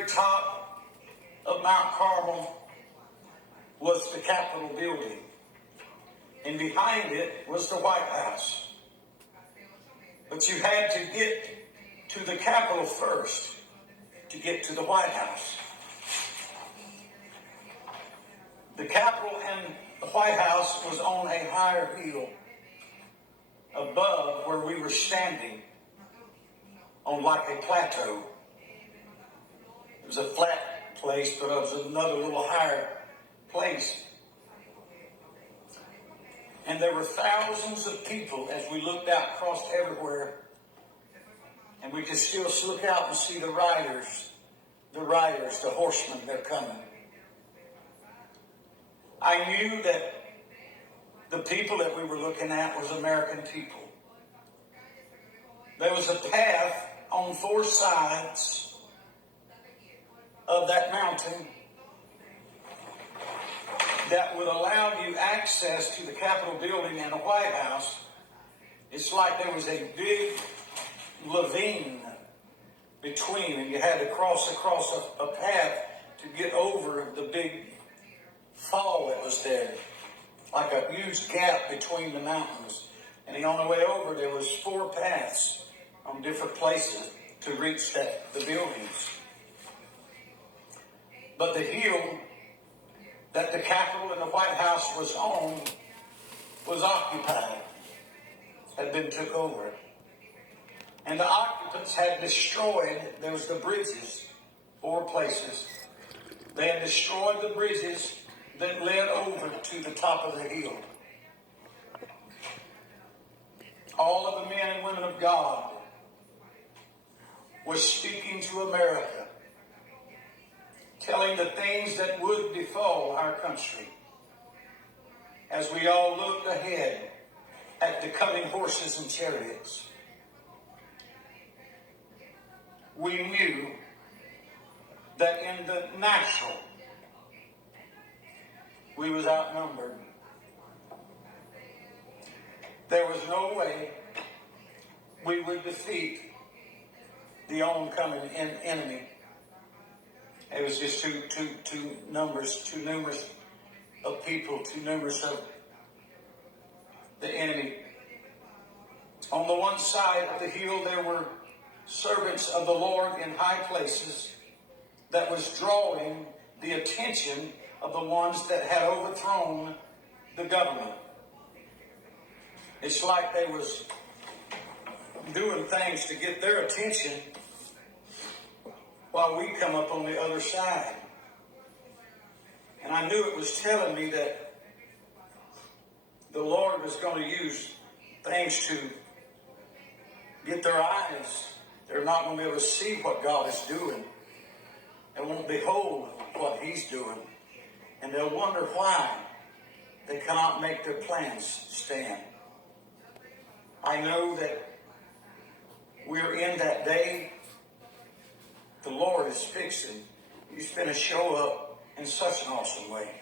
very top of Mount Carmel was the Capitol building. And behind it was the White House. But you had to get to the Capitol first to get to the White House. The Capitol and the White House was on a higher hill above where we were standing on like a plateau. It was a flat place, but it was another little higher place. And there were thousands of people as we looked out across everywhere. And we could still look out and see the riders, the horsemen, they're coming. I knew that the people that we were looking at was American people. There was a path on 4 sides of that mountain that would allow you access to the Capitol building and the White House. It's like there was a big ravine between, and you had to cross across a path to get over the big fall that was there, like a huge gap between the mountains. And on the way over, there was 4 paths on different places to reach the buildings. But the hill that the Capitol and the White House was on was occupied, had been took over. And the occupants had destroyed, there was the bridges, 4 places. They had destroyed the bridges that led over to the top of the hill. All of the men and women of God were speaking to America, telling the things that would befall our country. As we all looked ahead at the coming horses and chariots, we knew that in the natural, we was outnumbered. There was no way we would defeat the oncoming enemy. It was just too numerous of people, too numerous of the enemy. On the one side of the hill, there were servants of the Lord in high places that was drawing the attention of the ones that had overthrown the government. It's like they was doing things to get their attention while we come up on the other side. And I knew it was telling me that the Lord was going to use things to get their eyes. They're not going to be able to see what God is doing. They won't behold what He's doing. And they'll wonder why they cannot make their plans stand. I know that we're in that day. The Lord is fixing. He's going to show up in such an awesome way.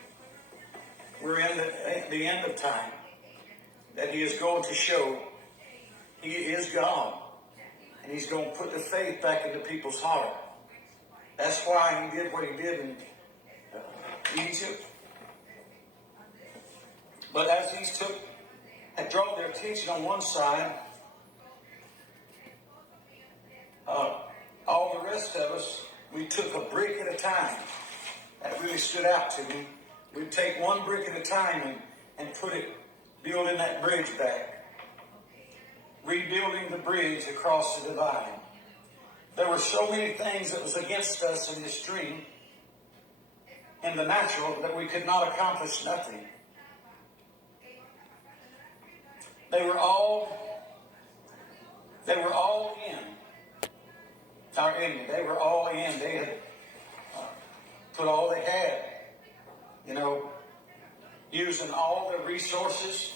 We're in the end of time that He is going to show He is God. And He's going to put the faith back into people's heart. That's why He did what He did in Egypt. But as these had drawn their attention on one side, all the rest of us, we took a brick at a time. That really stood out to me. We'd take one brick at a time and building that bridge back. Rebuilding the bridge across the divide. There were so many things that was against us in this dream, in the natural, that we could not accomplish nothing. They were all in. Our enemy, they were all in. They had put all they had, using all their resources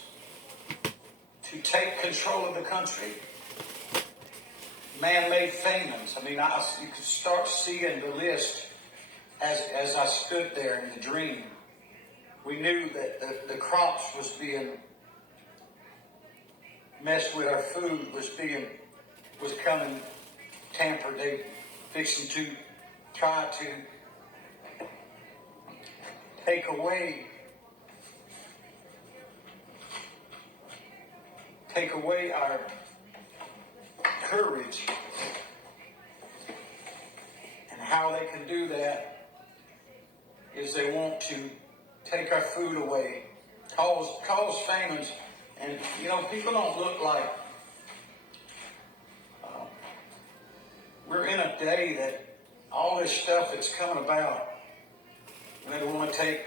to take control of the country. Man-made famines. I mean, you could start seeing the list as I stood there in the dream. We knew that the crops was being messed with. Our food was coming tampered. They fixing to try to take away our courage. And how they can do that is they want to take our food away, cause famines. And, you know, people don't look like we're in a day that all this stuff that's coming about, and they want to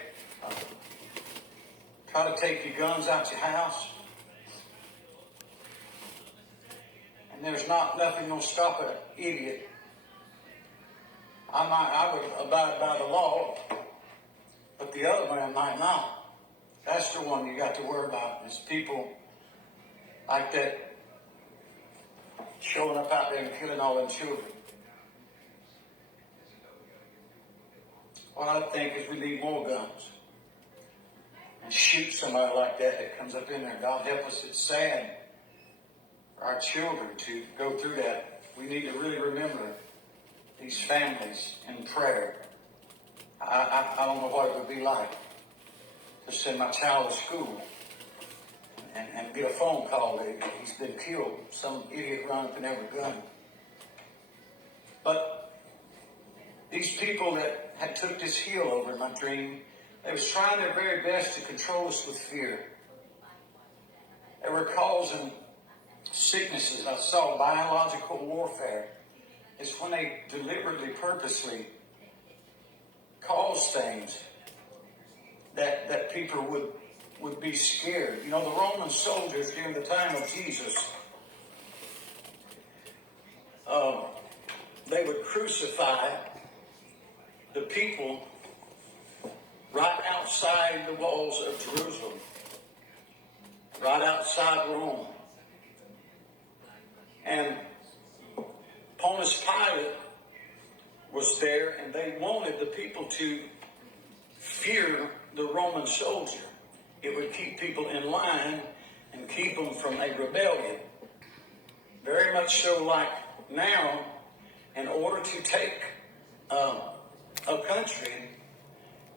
try to take your guns out your house. And there's nothing going to stop an idiot. I would abide by the law, but the other man might not. That's the one you got to worry about, is people like that showing up out there and killing all them children. What I think is we need more guns. And shoot somebody like that comes up in there. God help us, it's sad for our children to go through that. We need to really remember these families in prayer. I don't know what it would be like to send my child to school and get a phone call that he's been killed. Some idiot run up and have a gun. But these people that had took this hill over in my dream, they was trying their very best to control us with fear. They were causing sicknesses. I saw biological warfare. It's when they deliberately, purposely cause things that people would be scared. You know, the Roman soldiers during the time of Jesus, they would crucify the people right outside the walls of Jerusalem, right outside Rome. And Pontius Pilate was there, and they wanted the people to fear the Roman soldier. It would keep people in line and keep them from a rebellion. Very much so like now, in order to take a country,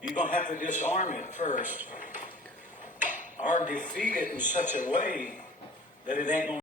you're going to have to disarm it first, or defeat it in such a way that it ain't going to